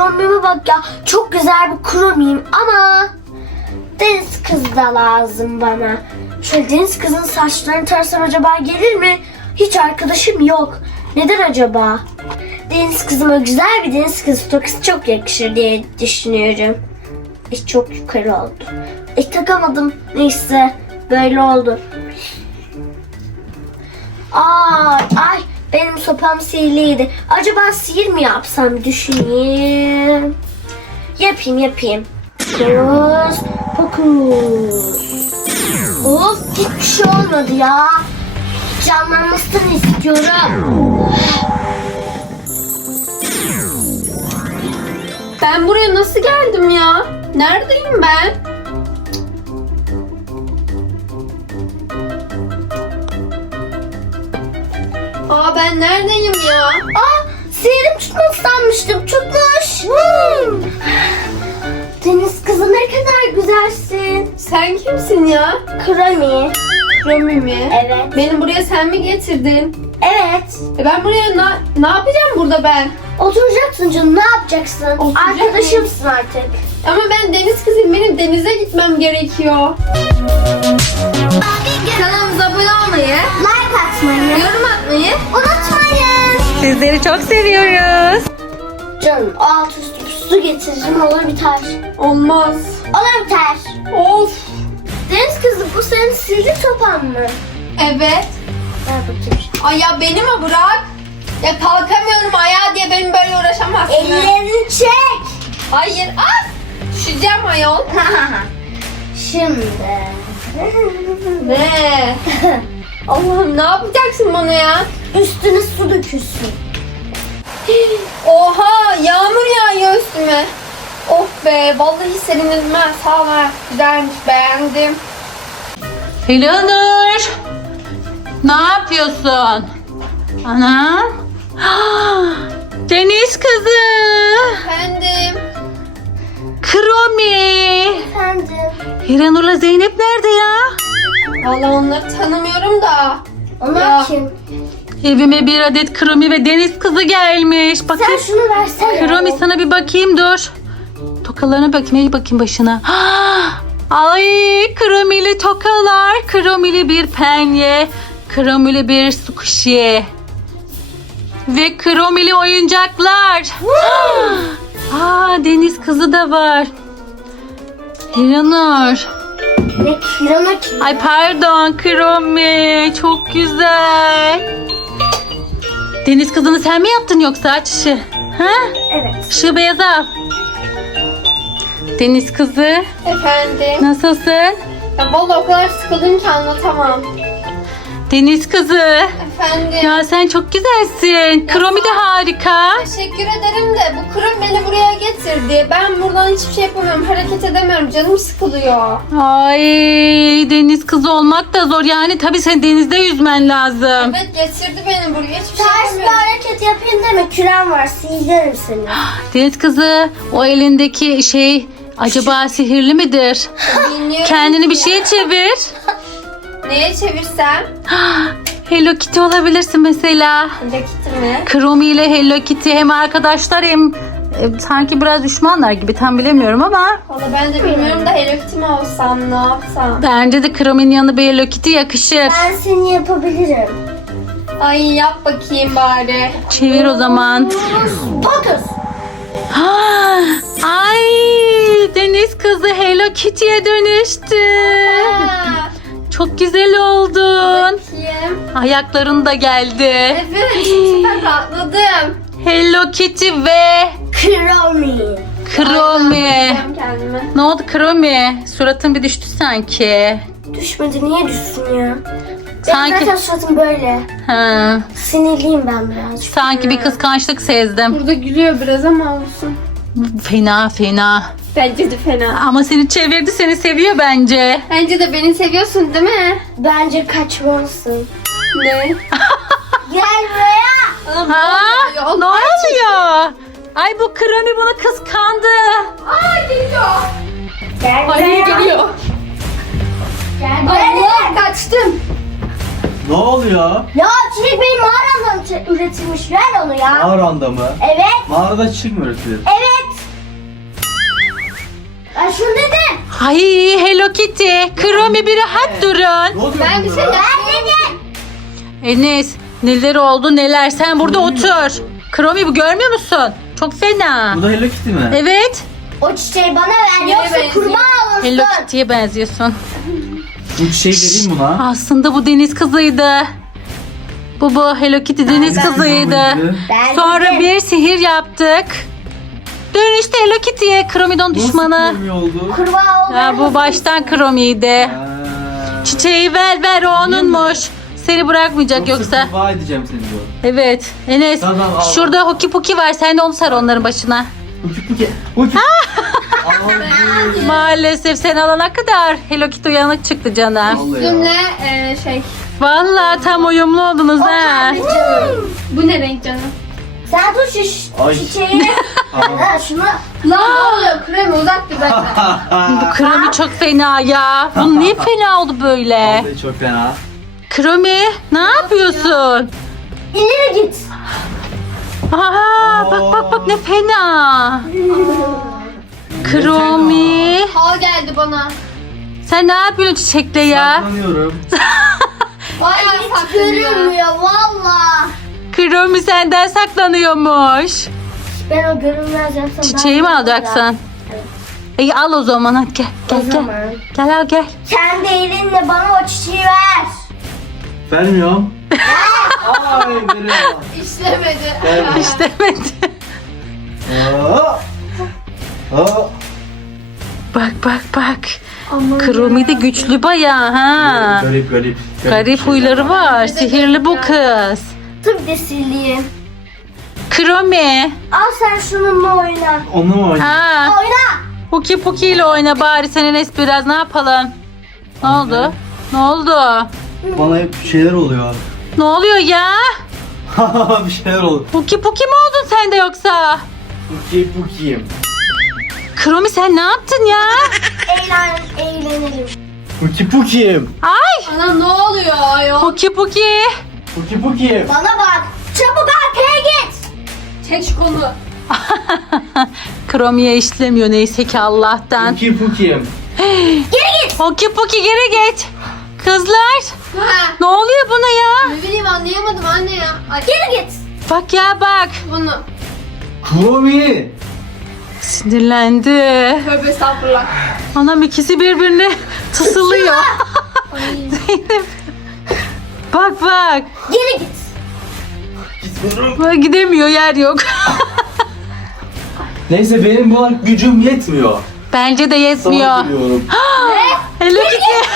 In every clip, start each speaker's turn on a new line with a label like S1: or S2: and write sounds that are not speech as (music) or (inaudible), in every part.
S1: kromime bak ya. Çok güzel bir kromiyim ama deniz kızı da lazım bana. Şöyle deniz kızın saçlarını tarsam acaba gelir mi? Hiç arkadaşım yok. Neden acaba? Deniz kızıma güzel bir deniz kızı tokası çok yakışır diye düşünüyorum. E, çok yukarı oldu. E takamadım. Neyse böyle oldu. Ay ay benim sopam sihirliydi. Acaba sihir mi yapsam düşüneyim. Yapayım yapayım. Pokus pokus. Of hiçbir şey olmadı ya. Canlanmasını istiyorum.
S2: Ben buraya nasıl geldim ya? Neredeyim ben? Aa ben neredeyim ya?
S1: Aa sihirim tutmak sanmıştım. Tutmuş. Hmm. Deniz kızı ne kadar güzelsin.
S2: Sen kimsin ya?
S1: Kremi.
S2: Romi mi?
S1: Evet.
S2: Beni buraya sen mi getirdin?
S1: Evet.
S2: E ben buraya na- ne yapacağım burada ben?
S1: Oturacaksın canım ne yapacaksın?
S2: Oturacak
S1: Arkadaşımsın artık.
S2: Ama ben deniz kızıyım. Benim denize gitmem gerekiyor. Kanalımıza abone olmayı,
S1: Like
S3: Sizleri çok seviyoruz.
S1: Canım alt üstü su getiririm olur biter.
S2: olmaz.
S1: Olur biter.
S2: Of.
S1: Deniz kızı bu senin sihirli sopan mı?
S2: Evet.
S1: Ver bakayım.
S2: Ay ya beni mi bırak? Ya kalkamıyorum ayağa diye benim böyle uğraşamazsın.
S1: Ellerini çek.
S2: Hayır az. Düşeceğim ayol.
S1: Şimdi.
S2: Ne? (laughs) Allah'ım ne yapacaksın bana ya?
S1: Üstüne su dökülsün.
S2: Oha yağmur yağıyor üstüme. Oh be vallahi sevindim ben. Sağ ol ha. Güzelmiş beğendim.
S3: Hilanur. Ne yapıyorsun? Ana. (gasps) Deniz kızı.
S2: Efendim.
S3: Kromi.
S1: Efendim.
S3: Hiranur'la Zeynep nerede ya?
S2: Vallahi onları tanımıyorum da.
S1: Onlar
S2: Ya.
S1: kim?
S3: Evime bir adet Kromi ve Deniz kızı gelmiş.
S1: Sen
S3: Bakayım.
S1: şunu versene.
S3: Kromi sana bir bakayım dur. Tokalarına bakayım. iyi bakayım başına. (gasps) Ay kromili tokalar. Kromili bir penye. Kromili bir sukuşi. Ve kromili oyuncaklar. (gasps) Aa deniz kızı da var. Hiranur. Ay pardon kromi. Çok güzel. Deniz kızını sen mi yaptın yoksa aç ışığı? Ha?
S1: Evet.
S3: Işığı beyaza al. Deniz kızı
S2: Efendim.
S3: nasılsın?
S2: Ya vallahi o kadar sıkıldım ki anlatamam.
S3: Deniz kızı.
S2: Efendim.
S3: Ya sen çok güzelsin. Kromi de harika.
S2: Teşekkür ederim de bu kırım beni buraya getirdi. Ben buradan hiçbir şey yapamıyorum. Hareket edemiyorum. Canım sıkılıyor.
S3: Ay deniz kızı olmak da zor. Yani tabii sen denizde yüzmen lazım.
S2: Evet getirdi beni buraya. Hiçbir şey
S1: Ters bir
S2: yapamıyorum.
S1: hareket yapayım deme. Küren var. Sihirlerim seni. (gasps)
S3: Deniz kızı o elindeki şey acaba (laughs) sihirli midir?
S2: Bilmiyorum
S3: Kendini bir
S2: ki
S3: şeye çevir.
S2: Neye çevirsem? (gasps)
S3: Hello Kitty olabilirsin mesela.
S2: Rakiti mi?
S3: Kromi ile Hello Kitty hem arkadaşlar hem e, sanki biraz düşmanlar gibi tam bilemiyorum ama
S2: Valla ben de bilmiyorum da Hello Kitty mi olsam ne yapsam?
S3: bence de Kromi'nin yanına bir Hello Kitty yakışır.
S1: Ben seni yapabilirim.
S2: Ay yap bakayım bari.
S3: Çevir o zaman.
S1: Pokus.
S3: Ha, Ay deniz kızı Hello Kitty'ye dönüştü.
S2: Ha,
S3: Çok güzel oldun.
S2: bakayım.
S3: Ayakların da geldi.
S2: Evet bu sefer rahatladım.
S3: Hello Kitty ve
S1: Kromi.
S3: Kromi. Ne oldu Kromi? Suratın bir düştü sanki.
S1: Düşmedi. Niye düşsün ya?
S3: Sanki-
S1: Benim zaten suratım böyle.
S3: Ha,
S1: Sinirliyim ben birazcık.
S3: sanki bir kıskançlık sezdim.
S2: Burada gülüyor biraz ama olsun.
S3: Fena fena.
S2: Bence de fena.
S3: Ama seni çevirdi seni seviyor bence.
S2: Bence de beni seviyorsun değil mi?
S1: Bence kaçmalısın.
S2: Ne? (laughs)
S1: Gel buraya.
S3: Ha? Ne oluyor? Ay bu Kromi bunu kıskandı.
S2: Aa geliyor.
S1: Gel
S2: Ay
S1: buraya.
S2: geliyor.
S1: Gel buraya.
S2: Allah kaçtım.
S4: Ne oluyor?
S1: Ya çilek benim mağaramdan ç- üretilmiş. Ver onu ya.
S4: Mağaranda mı?
S1: Evet.
S4: Mağarada çiçek mi üretilir?
S1: Evet. Şunu dedim.
S3: Ay Hello Kitty. Kromi bir rahat durun.
S4: Oluyor
S2: Ben bir şey
S4: bunlara?
S2: yapmadım.
S3: Enes neler oldu neler sen burada
S4: Kromi mi
S3: otur.
S4: oldu?
S3: Kromi bu görmüyor musun? Çok fena.
S4: Bu da Hello Kitty mi?
S3: Evet.
S1: O çiçeği bana ver yoksa
S2: benziyor?
S1: kurbağa olursun.
S3: Hello Kitty'ye benziyorsun.
S4: Bu çiçeği vereyim buna.
S3: Aslında bu deniz kızıydı. Bu bu Hello Kitty deniz
S1: Ben-
S3: kızıydı.
S1: Ben
S3: Sonra
S1: dedim.
S3: bir sihir yaptık. Dönüşte Hello Kitty'ye Kromidon düşmanı.
S4: Nasıl Kromi oldu?
S1: Kurbağa olur.
S3: Ya bu baştan Kromi'ydi. Çiçeği ver ver o onunmuş. Seni bırakmayacak yoksa.
S4: kurbağa edeceğim seni diyor.
S3: Evet Enes
S4: Tamam, tamam, al.
S3: şurada hoki poki var sen de onu sar onların başına.
S4: Huki puki. Allah'ım. (laughs)
S3: Maalesef sen alana kadar Hello Kitty uyanık çıktı canım.
S4: Vallahi ya.
S2: E, şey.
S3: Vallahi tam uyumlu oldunuz ha.
S2: Bu ne renk canım?
S1: Sen tut şu
S4: Ay.
S1: çiçeği. (laughs) Ha, şunu.
S2: Lan ne oluyor? Krem uzak dur benden. (laughs)
S3: Bu Kromi çok fena ya. Bu niye (laughs) fena oldu böyle?
S4: Vallahi çok fena.
S3: Kromi ne yapıyorsun?
S1: İleri git.
S3: Aa, bak bak bak ne fena. Kromi.
S2: Hal geldi bana.
S3: Sen ne yapıyorsun çiçekle ya?
S4: Saklanıyorum.
S2: Bayağı
S1: Hiç
S2: saklanıyor.
S1: görünmüyor valla.
S3: Kromi senden saklanıyormuş.
S1: Ben o görünmez yapsam.
S3: Çiçeği mi
S1: daha iyi
S3: alacaksın? İyi al o zaman hadi gel
S1: O
S3: gel gel.
S1: zaman.
S3: Gel al gel.
S1: Kendi elinle bana o çiçeği ver.
S4: Vermiyorum. (laughs) Ay veriyorum.
S2: İşlemedi.
S4: Vermiyorum.
S3: İstemedi.
S4: Aa. Aa.
S3: Bak bak bak. Kromi de güçlü bayağı ha.
S4: Garip garip.
S3: Garip huyları var. Sihirli bu kız.
S1: Tabii de sileyim.
S3: Kromi.
S1: Al sen şununla oyna.
S4: Onu mu oynayayım?
S3: Ha.
S1: Oyna.
S3: Puki Puki ile oyna bari senin es biraz ne yapalım? Ne oldu? Ne oldu?
S4: Bana hep bir şeyler oluyor.
S3: Ne oluyor ya? (laughs)
S4: bir şeyler oldu.
S3: Puki Puki mi oldun sen de yoksa?
S4: Puki pukiyim.
S3: Kromi sen ne yaptın ya?
S1: Eğlen, eğlenelim.
S4: Puki pukiyim.
S3: Ay!
S2: Ana ne oluyor ayol?
S3: Puki Puki.
S4: Puki.
S1: Bana bak. Çabuk arkaya git.
S2: Çek şu kolu. (laughs)
S3: Kromi'ye işlemiyor neyse ki Allah'tan.
S4: Puki pukiyim. (gasps)
S1: Geri git.
S3: Puki Puki geri git. Kızlar
S2: Ha.
S3: ne oluyor buna ya?
S2: Ne bileyim anlayamadım anne ya. Ay,
S1: Geri git.
S3: Bak ya bak.
S2: bunu.
S4: Kromi.
S3: Sinirlendi.
S2: Tövbe estağfurullah.
S3: Anam ikisi birbirine tısılıyor.
S2: Ay. (laughs)
S3: Zeynep. Bak bak.
S1: Geri git.
S4: Gitmiyorum.
S3: Bak, Gidemiyor yer yok. (laughs)
S4: Neyse benim buna gücüm yetmiyor.
S3: Bence de yetmiyor.
S4: Sana geliyorum.
S3: Hello Kitty.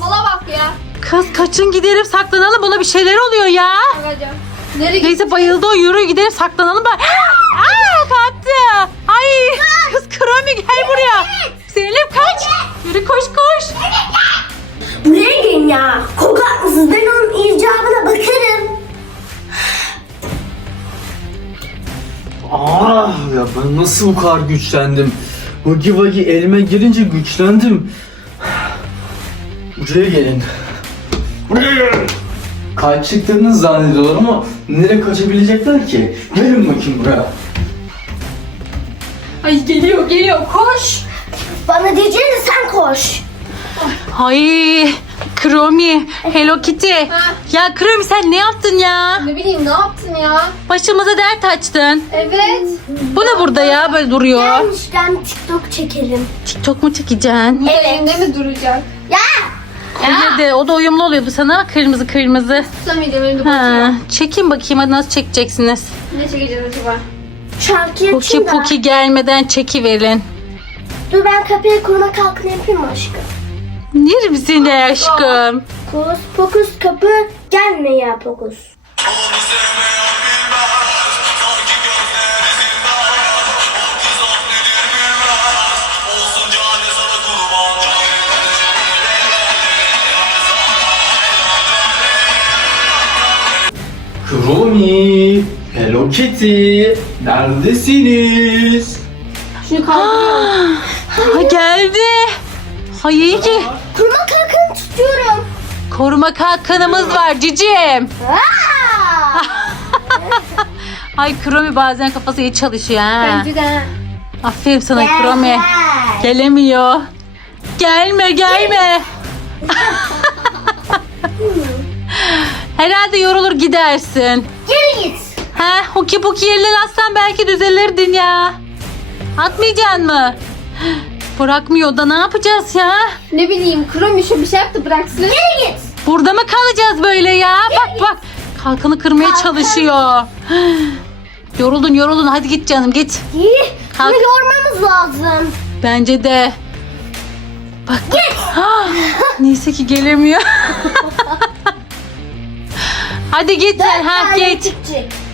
S2: Mala bak ya.
S3: Kız kaçın gidelim saklanalım buna bir şeyler oluyor ya.
S2: Bakacağım. Nereye?
S3: Neyse bayıldı o yürü gidelim saklanalım bak. (gasps) Aa kalktı. Ay kız Kromi gel buraya. Zeynep kaç. Yürü koş koş.
S1: Buraya gelin ya. Kokar mısınız? Ben onun icabına bakarım.
S4: Ah ya ben nasıl bu kadar güçlendim? Hugi Wagi elime girince güçlendim. Buraya gelin. Buraya gelin. Kaçtıklarını zannediyorlar ama nereye kaçabilecekler ki? Gelin bakayım buraya.
S2: Ay geliyor geliyor koş.
S1: Bana diyeceğini sen koş.
S3: Ay Kromi, Hello Kitty.
S2: Ha.
S3: Ya Kromi sen ne yaptın ya?
S2: Ne bileyim ne yaptın ya?
S3: Başımıza dert açtın.
S2: Evet.
S3: Bu ne burada ya böyle duruyor?
S1: Gelmişken TikTok çekelim.
S3: TikTok mu çekeceksin?
S1: Evet.
S2: Elinde mi duracak?
S1: Ya.
S3: De o da uyumlu oluyordu sana kırmızı kırmızı.
S2: Tutamayacağım elimde
S3: Ha,
S2: batıyor.
S3: çekin bakayım hadi nasıl çekeceksiniz?
S2: Ne çekeceğiz acaba?
S1: Şarkıyı
S3: Puki
S1: açayım da.
S3: Puki gelmeden çekiverin.
S1: Dur ben kapıya kurma kalkın yapayım mı aşkım?
S3: Neresi ne aşkım?
S1: Fokus pokus kapı gelme ya pokus.
S4: Kromi, Hello Kitty, neredesiniz?
S2: Şunu kaldırıyorum.
S3: Ha, geldi. Ay iyi ki.
S1: Kurma kalkın tutuyorum.
S3: Koruma kalkanımız var cicim.
S1: Aa! (laughs)
S3: Ay Kromi bazen kafası iyi çalışıyor ha.
S2: Bence de.
S3: Aferin sana
S1: Gel,
S3: Kromi.
S1: gel.
S3: Gelemiyor. Gelme gelme. (laughs) Herhalde yorulur gidersin.
S1: Geri git.
S3: Ha, huki puki yerine atsan belki düzelirdin ya. Atmayacaksın mı? Bırakmıyor da ne yapacağız ya?
S2: Ne bileyim Kromi şu bir şey yaptı bıraksın.
S1: Geri git.
S3: Burada mı kalacağız böyle ya? Bak bak. Kalkanı kırmaya
S1: Kalkan.
S3: çalışıyor. (gasps) Yoruldun yoruldun hadi git canım git.
S1: İyi.
S3: Kalk.
S1: Bunu yormamız lazım.
S3: Bence de. Bak bak. (gasps) Ah, Neyse ki gelemiyor. (laughs) hadi git sen ha git.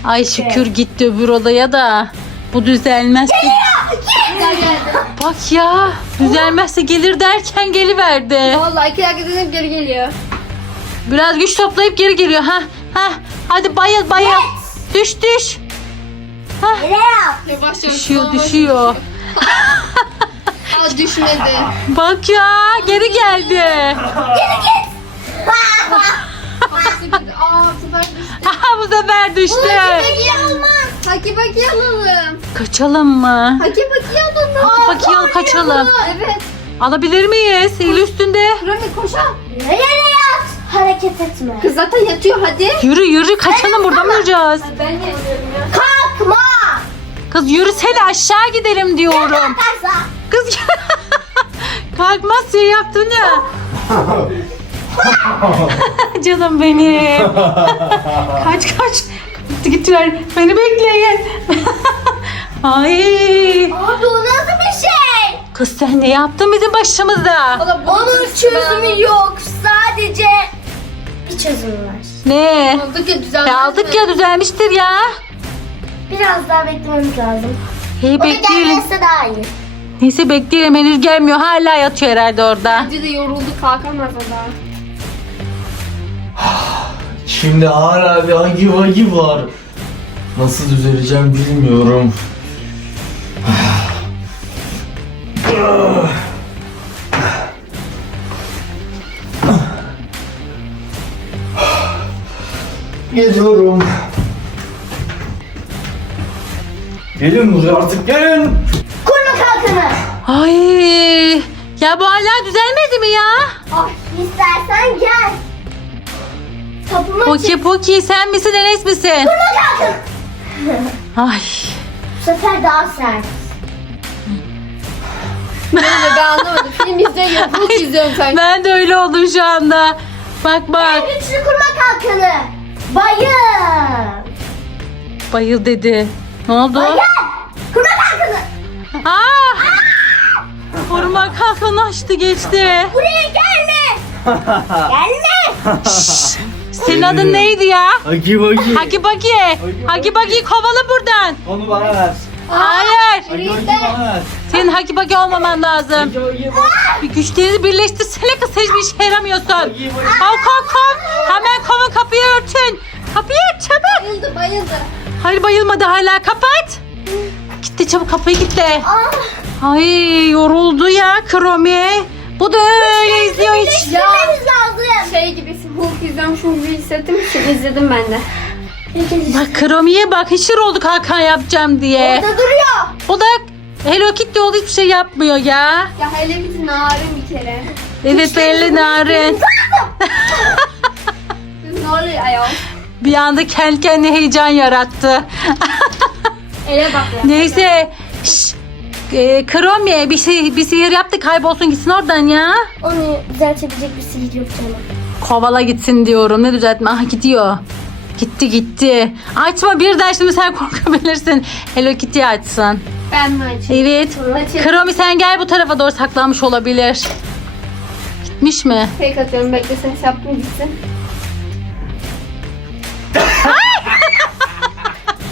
S3: Ay şükür gitti öbür odaya da. Bu düzelmez.
S2: Gel geldi.
S3: Bak ya düzelmezse gelir derken geliverdi.
S2: Vallahi iki dakika dedim geri geliyor.
S3: Biraz güç toplayıp geri geliyor. Ha ha hadi bayıl bayıl. Düş düş.
S1: Yere yap.
S2: Yavaş
S3: Düşüyor düşüyor.
S2: Aa düşmedi.
S3: Bak ya geri geldi.
S2: Aa bu sefer aa, sefer düştü. (laughs)
S3: Aha bu sefer düştü.
S2: Haki olmaz. Haki baki alalım.
S3: Kaçalım mı?
S2: Haki baki alalım.
S3: Bak yıl kaçalım.
S2: Evet.
S3: Alabilir miyiz? El üstünde.
S2: Kromi koşalım.
S1: Yere yat. Hareket etme.
S2: Kız zaten yatıyor hadi.
S3: Yürü yürü kaçalım burada mı duracağız?
S2: Ben niye yatıyorum ya?
S1: Kalkma.
S3: Kız yürüsene aşağı gidelim diyorum. Kız (laughs) kalkmaz şey yaptın ya. (laughs) (laughs) Canım benim. (laughs) kaç kaç. Gitti gittiler. Beni bekleyin. (laughs) Ay.
S1: Abi o nasıl bir şey?
S3: Kız sen ne yaptın bizim başımıza?
S2: Valla
S1: Onun
S2: çözümü
S1: yok. Sadece bir çözüm var.
S3: Ne?
S2: Aldık ya düzenli.
S3: E aldık ya düzelmiştir ya.
S1: Biraz daha beklememiz lazım.
S3: Hey
S1: O da
S3: bekleyelim.
S1: gelmezse daha iyi.
S3: Neyse bekleyelim henüz gelmiyor. Hala yatıyor herhalde orada.
S2: Bence de yoruldu kalkamaz o daha.
S4: Şimdi hala bir agi vagi var. Nasıl düzeleceğim bilmiyorum. Geliyorum. Gelin buraya artık gelin.
S1: Kurma kalkanı.
S3: Ay. Ya bu hala düzelmedi mi ya?
S1: Ah istersen gel. Açıp
S3: Poki Poki sen misin Enes misin?
S1: kurma kalkanı.
S3: Ay.
S1: Bu sefer daha sert.
S2: Neyse ben anlamadım. Film izliyorum. (laughs) Hulk izliyorum sanki.
S3: Ben de öyle oldum şu anda. Bak bak.
S1: En güçlü kurma kalkanı. Bayıl.
S3: Bayıl dedi. Ne oldu?
S1: Bayıl. Kurma kalkanı.
S3: Aa! Koruma kalkanı açtı geçti.
S1: Buraya gelme. (laughs) gelme.
S3: Senin adın neydi ya?
S4: Agi vagi.
S3: Hagi Bagi. Hagi Bagi'yi kovala buradan.
S4: Onu bana ver.
S3: Hayır.
S4: Agi vagi bana ver.
S3: Senin Hagi Bagi olmaman lazım.
S4: Agi vagi bana
S3: Bir güçlerinizi birleştirsene kız hiçbir işe yaramıyorsun.
S4: Agi vagi.
S3: Kov kov kov. Hemen kovun kapıyı örtün. Kapıyı ört çabuk.
S2: Bayıldı bayıldı.
S3: Hayır bayılmadı hala kapat. Gitti çabuk kapıyı gitti.
S1: Ah,
S3: Ay yoruldu ya Kromi. Bu da öyle izliyor hiç.
S1: birleştirmemiz lazım.
S2: Şey gibisin. Hulk izliyormuşum gibi hissettim. Şimdi izledim ben de.
S3: Bak Kromi'ye bak hiç oldu kalkan yapacağım diye.
S1: Orada duruyor.
S3: O da Hello Kitty oldu hiçbir şey yapmıyor ya.
S2: Ya hele bir narin bir kere.
S3: Evet belli narin.
S2: Ne oluyor ayol?
S3: Bir anda kendi kendine heyecan yarattı.
S2: Ele bak ya.
S3: Neyse. Şş, e, Kromi bir şey bir sihir yaptı kaybolsun gitsin oradan ya.
S1: Onu düzeltebilecek bir sihir yok canım.
S3: Kovala gitsin diyorum. Ne düzeltme? Ah gidiyor. Gitti gitti. Açma birden şimdi sen (laughs) korkabilirsin. Hello Kitty açsın.
S2: Ben mi açayım?
S3: Evet.
S2: Açayım.
S3: Kromi sen gel bu tarafa doğru saklanmış olabilir. Gitmiş mi?
S2: Fake atıyorum. Bekle ses yaptım gitsin. (laughs)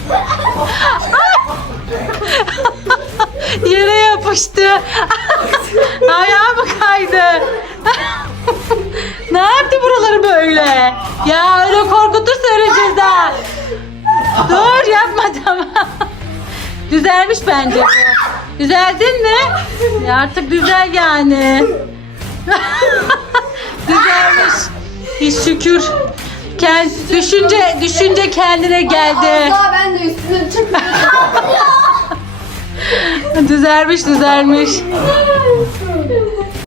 S2: (laughs) (laughs)
S3: Yere yapıştı. (laughs) Ayağı mı kaydı? (laughs) ne yaptı buraları böyle? Ya öyle korkutursa öleceğiz ha. Dur yapma tamam. Düzelmiş bence bu. Düzeldin mi? Ya artık düzel yani. Düzelmiş. Hiç şükür. Kend, düşünce düşünce kendine geldi.
S2: Allah ben de üstüne çıkıyorum. (laughs)
S3: Düzelmiş düzelmiş.